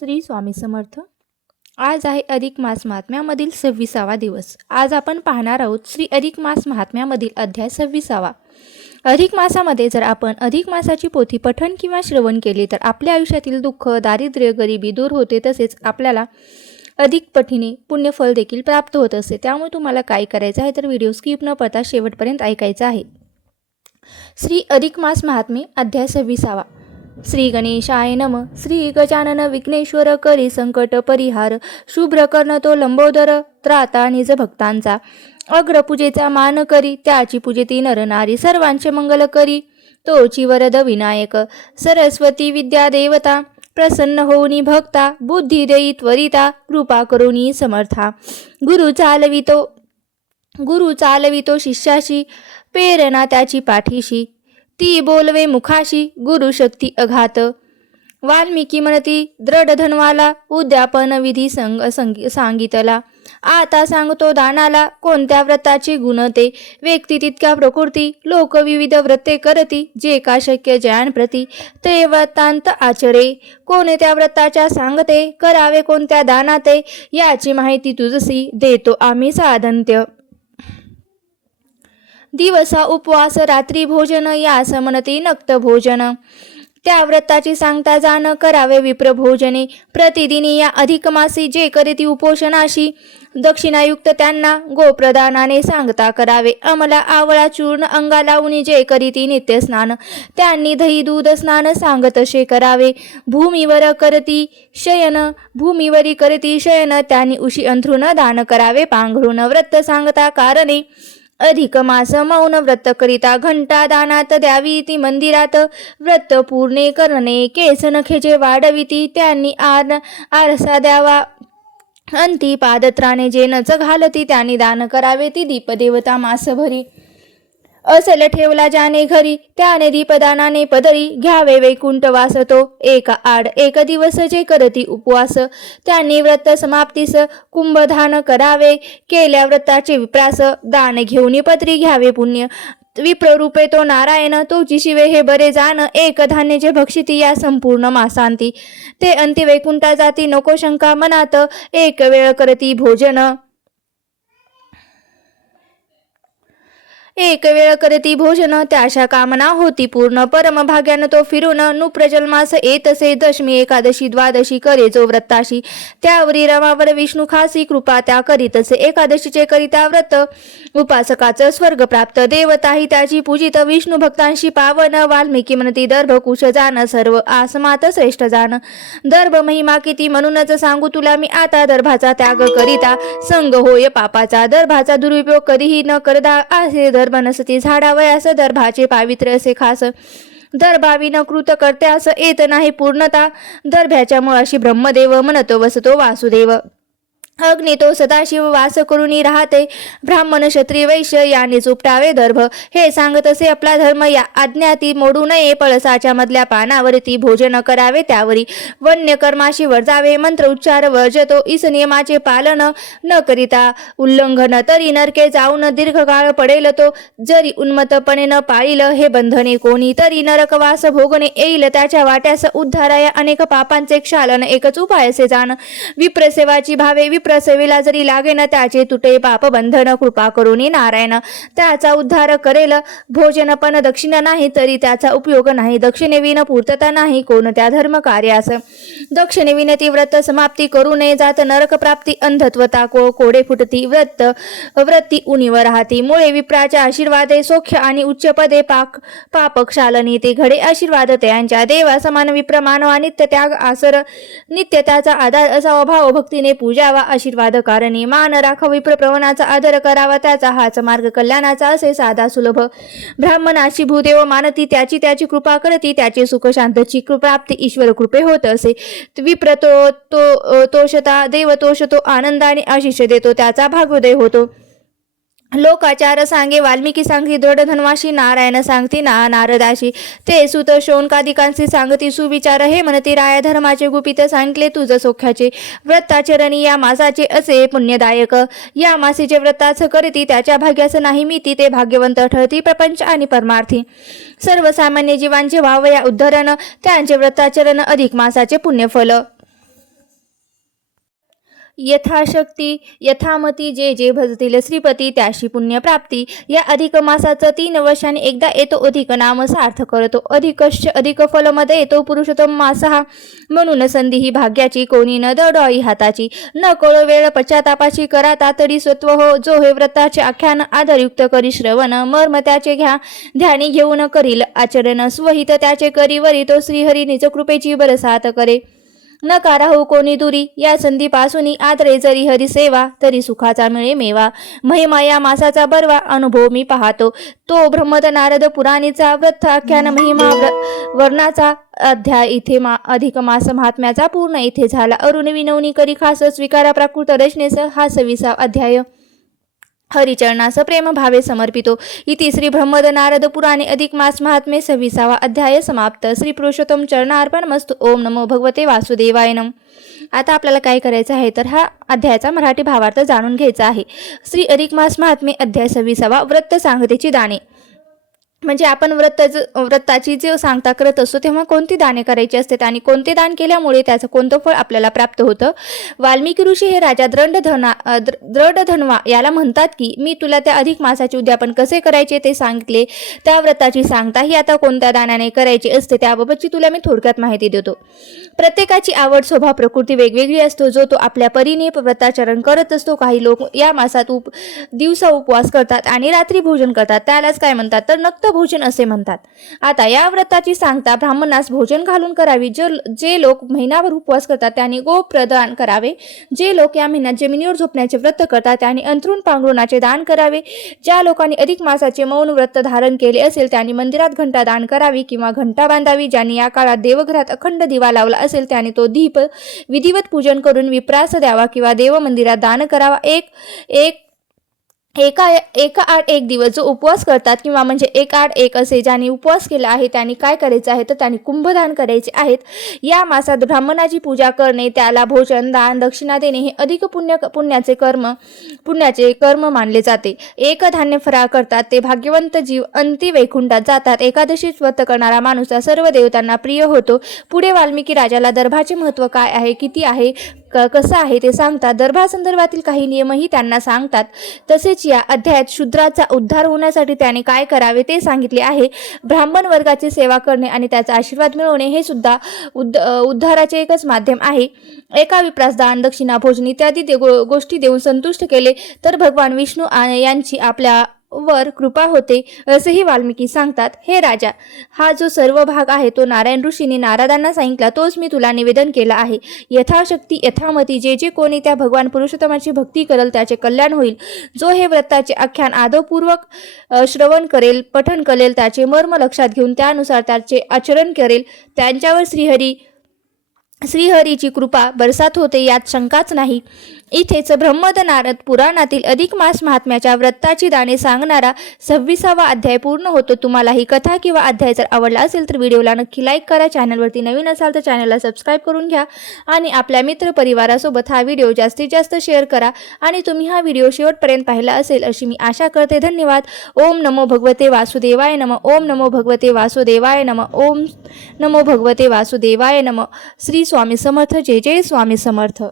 श्री स्वामी समर्थ. आज आहे अधिक मास महात्म्यामधील 26वा दिवस. आज आपण पाहणार आहोत श्री अधिक मास महात्म्यामधील अध्याय 26वा. अधिक मासामध्ये जर आपण अधिक मासाची पोथी पठण किंवा श्रवण केली तर आपल्या आयुष्यातील दुःख, दारिद्र्य, गरिबी दूर होते. तसेच आपल्याला अधिक पटीने पुण्यफल देखील प्राप्त होत असते. त्यामुळे तुम्हाला काय करायचं आहे तर व्हिडिओ स्किप न करता शेवटपर्यंत ऐकायचा आहे. श्री अधिक मास महात्म्य अध्याय 26वा. श्री गणेशाय नम. श्री गजानन विघ्नेश्वर करी संकट परिहार. शुभ्र कर्ण तो लंबोदर त्राता निज भक्तांचा. अग्रपूजेचा मान करी त्याची पूजिती नर नारी. सर्वांचे मंगल करी तोची वरद विनायक. सरस्वती विद्या देवता प्रसन्न होऊनी भक्ता. बुद्धी देई त्वरिता कृपा करुनी समर्था. गुरु चालवितो शिष्याशी प्रेरणा त्याची पाठीशी. ती बोलवे मुखाशी गुरु शक्ती अघात. वाल्मिकी म्हणती दृढ धनवाला उद्यापन विधी सांगितला. आता सांगतो दानाला कोणत्या व्रताची गुण ते. व्यक्ती तितक्या प्रकृती लोक विविध व्रते करती. जे का शक्य जयान प्रती ते व्रतांत आचरे. कोणी त्या व्रताच्या सांगते करावे कोणत्या दानाते. याची माहिती तुझसी देतो आम्ही साधंत्य. दिवसा उपवास रात्री भोजन यास म्हणती नक्त भोजन. त्या व्रताची सांगता जाण करावे विप्र भोजने. प्रतिदिनी या अधिक मासी जे करीती उपोषणाशी दक्षिणायुक्त त्यांना गोप्रदानाने सांगता करावे. अमला आवळा चूर्ण अंगा लावून जे करीती नित्य स्नान त्यांनी दही दूध स्नान सांगतसे करावे. भूमीवरी करती शयन त्यांनी उशी अंथरुण दान करावे पांघरून. व्रत सांगता कारणे अधिक मास मौन व्रत करिता घंटा दानात द्यावी ती मंदिरात. व्रत पूर्णे करणे केस नखेचे वाढविती त्यांनी आरसा द्यावा. अंती पादत्राणे जे नच घालती त्यांनी दान करावे ती दीपदेवता मासभरी. असल ठेवला ज्याने घरी त्याने दीपदानाने पदरी. घ्यावे वैकुंठ वासतो एका आड एक दिवस जे करती उपवास. त्यांनी व्रत समाप्तीस कुंभदान करावे. केल्या व्रताचे विप्रास दान घेऊन पत्री घ्यावे पुण्य. विप्ररूपे तो नारायण तोची शिवे हे बरे जाण. एक धान्याचे भक्षिती या संपूर्ण मासांती. ते अंती वैकुंठा जाती नको शंका मनात. एक वेळ करती भोजन त्याशा कामना होती पूर्ण. परम भाग्यानं तो फिरून नुप्रजन्मास येतसे. दशमी एकादशी द्वादशी करे जो व्रताशी. त्यावरी रमावर विष्णू खासी कृपा त्या करीतसे. एकादशीचे करिता व्रत उपासकाचं स्वर्ग प्राप्त. देवताही त्याची पूजित विष्णू भक्तांशी पावन. वाल्मिकी म्हणती दर्भ कुश जाण सर्व आसमात श्रेष्ठ जाण. दर्भ महिमा किती म्हणूनच सांगू तुला मी आता. दर्भाचा त्याग करिता संग होय पापाचा. दर्भाचा दुरुपयोग कधीही न करता. असे दर्भ नसती झाडावयास दर्भाचे पावित्र्य असे खास. दर्भाविन कृत करत्यास येत नाही पूर्णता. दर्भ्याच्या मुळाशी ब्रह्मदेव म्हणतो वसतो वासुदेव. अग्नी तो सदाशिव वास करुनी राहते. ब्राह्मण क्षत्रिय वैश्य याने चुपटावे दर्भ. हे सांगत असे आपला धर्म या आज्ञाती मोडू नये. पळसाच्या मधल्या पानावरती भोजन करावे त्यावरी. वन्य कर्माशी वर्जावे मंत्र उच्चार वर्जतो. इस नियमाचे पालन न करिता उल्लंघन तरी नरके जाऊन दीर्घकाळ पडेल तो. जरी उन्मत्तपणे न पाळील हे बंधने कोणी तरी नरकवास भोगणे येईल त्याच्या वाट्यास. उद्धाराया अनेक पापांचे क्षालन एकच उपाय असे जाण. विप्रसेवाची भावे सेवेला जरी लागेन त्याचे तुटे पाप बंधन. कृपा करुनी नारायण त्याचा उद्धार करेल. भोजन पण दक्षिण नाही तरी त्याचा उपयोग नाही. दक्षिणेविन पूर्तता नाही कोणत्या धर्म कार्यास. दक्षिणेविन ती व्रत समाप्ती करू नये जात नरक प्राप्ती. अंधत्वता कोडे फुटती व्रती उणीवर राहती. मुळे विप्राच्या आशीर्वादे सौख्य आणि उच्च पदे पाप क्षालनी ते घडे आशीर्वाद त्यांच्या. देवा समान विप्र मानवा नित्य त्याग आसर. नित्य त्याचा आधार असावा भाव भक्तीने पूजावा. आशीर्वाद कारणी मान राखा विप्र प्रवणाचा आदर करावा. त्याचा हाच मार्ग कल्याणाचा असे साधा सुलभ. ब्राह्मणाची भूदेव मानती त्याची कृपा करती. त्याचे सुख शांतची प्राप्ती ईश्वर कृपे होत असे. विप्र तोषता देव तोषतो आनंदाने आशिष देतो त्याचा भाग्योदय होतो. लोकाचार सांगे वाल्मिकी सांगती दृढ धन्वाशी. नारायण सांगती नारदाशी. ते सुत शौनकादिकांशी सांगती सुविचार. हे म्हणती राया धर्माचे गुपित सांगितले तुझ सौख्याचे. व्रताचरणी या मासाचे असे पुण्यदायक. या मासीचे व्रताच करती त्याच्या भाग्यास नाही मिती. ते भाग्यवंत ठरती प्रपंच आणि परमार्थी. सर्वसामान्य जीवांचे व्हावया उद्धरण. त्यांचे व्रताचरण अधिक मासाचे पुण्यफल. यथाशक्ती यथामती जे जे भजतील श्रीपती त्याशी पुण्यप्राप्ती. या अधिक मासाचं 3 वर्षांनी एकदा येतो अधिक नाम सार्थ करतो. अधिकश्च अधिक फलमध्ये येतो पुरुषोत्तम मास हा. म्हणून संधी ही भाग्याची कोणी न दडॉई हाताची. न कळो वेळ पश्चातापाची करा तातडी सत्व हो. जो हे व्रताचे आख्यान आदरयुक्त करी श्रवण. मर्म त्याचे घ्या ध्यानी घेऊन करील आचरण. स्वहित त्याचे करी वरी तो श्रीहरी निज कृपेची बरसात करे. नकारा हो कोणी दुरी या संधीपासून आदरे जरी हरी सेवा तरी सुखाचा मिळे मेवा. महिमा या मासाचा बर्वा अनुभव मी पाहतो. तो ब्रह्मद नारद पुराणीचा व्रत आख्यान महिमा वर्णाचा अध्याय इथे अधिक मास महात्म्याचा पूर्ण इथे झाला. अरुण विनवणी करी खास स्वीकारा प्राकृत रचनेस हा 26वा अध्याय हरिचरणास प्रेम भावे समर्पितो. इति श्री ब्रह्मद नारद पुराणे अधिक मास महात्मे 26वा अध्याय समाप्त. श्री पुरुषोत्तम चरणार्पण मस्तु. ओम नमो भगवते वासुदेवाय नम. आता आपल्याला काय करायचं आहे तर हा अध्यायाचा मराठी भावार्थ जाणून घ्यायचा आहे. श्री अधिक मास महात्मे अध्याय 26वा व्रत सांगतेची दाने. म्हणजे आपण व्रताची जे सांगता करत असतो तेव्हा कोणती दाने करायची असतात आणि कोणते दान केल्यामुळे त्याचं कोणतं फळ आपल्याला प्राप्त होतं. वाल्मिकी ऋषी हे राजा द्रढधन्वा याला म्हणतात की मी तुला त्या अधिक मासाचे उद्यापन कसे करायचे ते सांगितले. त्या व्रताची सांगता ही आता कोणत्या दानाने करायची असते त्याबाबतची तुला मी थोडक्यात माहिती देतो. प्रत्येकाची आवड स्वभाव प्रकृती वेगवेगळी असतो. जो तो आपल्या परीने व्रताचरण करत असतो. काही लोक या मासात दिवसा उपवास करतात आणि रात्री भोजन करतात त्यालाच काय म्हणतात तर नक्त भोजन असे म्हणतात. आता या व्रताची सांगता ब्राह्मणास भोजन घालून करावी. जे लोक महिनाभर उपवास करतात त्यांनी गोप्रदान करावे. जे लोक या महिन्यात जमिनीवर झोपण्याचे व्रत करतात त्यांनी अंथरूण पांघरुणाचे दान करावे. ज्या लोकांनी अधिक मासाचे मौन व्रत धारण केले असेल त्यांनी मंदिरात घंटा दान करावी किंवा घंटा बांधावी. ज्यांनी या काळात देवघरात अखंड दिवा लावला असेल त्याने तो दीप विधिवत पूजन करून विप्रास द्यावा किंवा देव मंदिरात दान करावा. एका 8 दिवस जो उपवास करतात किंवा म्हणजे 1-8 असे ज्यांनी उपवास केला आहे त्यांनी काय करायचं आहे तर त्यांनी कुंभदान करायचे आहेत. या मासात ब्राह्मणाची पूजा करणे त्याला भोजन दान दक्षिणा देणे हे अधिक पुण्याचे कर्म मानले जाते. एक धान्य फराळ करतात ते भाग्यवंत जीव अंती वैकुंठात जातात. एकादशी व्रत करणारा माणूस सर्व देवतांना प्रिय होतो. पुढे वाल्मिकी राजाला दर्भाचे महत्त्व काय आहे किती आहे कसं आहे ते सांगतात. दर्भासंदर्भातील काही नियमही त्यांना सांगतात. तसेच या अध्यायात शूद्राचा उद्धार होण्यासाठी त्याने काय करावे ते सांगितले आहे. ब्राह्मण वर्गाची सेवा करणे आणि त्याचा आशीर्वाद मिळवणे हे सुद्धा उद्धाराचे एकच माध्यम आहे. एका विप्रास दान दक्षिणा भोजन इत्यादी गोष्टी देऊन संतुष्ट केले तर भगवान विष्णू यांची आपल्या वर कृपा होते असेही वाल्मिकी सांगतात. हे राजा हा जो सर्व भाग आहे तो नारायण ऋषींनी नारदांना सांगितला तोच मी तुला निवेदन केला आहे. यथाशक्ती यथामती जे जे कोणी त्या भगवान पुरुषोत्तमाची भक्ती करेल त्याचे कल्याण होईल. जो हे व्रताचे आख्यान आदरपूर्वक श्रवण करेल पठण करेल त्याचे मर्म लक्षात घेऊन त्यानुसार त्याचे आचरण करेल त्यांच्यावर श्रीहरीची कृपा बरसात होते यात शंकाच नाही. इथेच ब्रह्मद नारद पुराणातील अधिक मास महात्म्याच्या व्रताची दाने सांगणारा 26वा अध्याय पूर्ण होतो. तुम्हाला ही कथा किंवा अध्याय जर आवडला असेल तर व्हिडिओला नक्की लाईक करा. चॅनलवरती नवीन असाल तर चॅनलला सबस्क्राईब करून घ्या आणि आपल्या मित्र परिवारासोबत हा व्हिडिओ जास्तीत जास्त शेअर करा. आणि तुम्ही हा व्हिडिओ शेवटपर्यंत पाहिला असेल अशी मी आशा करते. धन्यवाद. ओम नमो भगवते वासुदेवाय नमः. ओम नमो भगवते वासुदेवाय नमः. ओम नमो भगवते वासुदेवाय नमः. श्री स्वामी समर्थ. जय जय स्वामी समर्थ.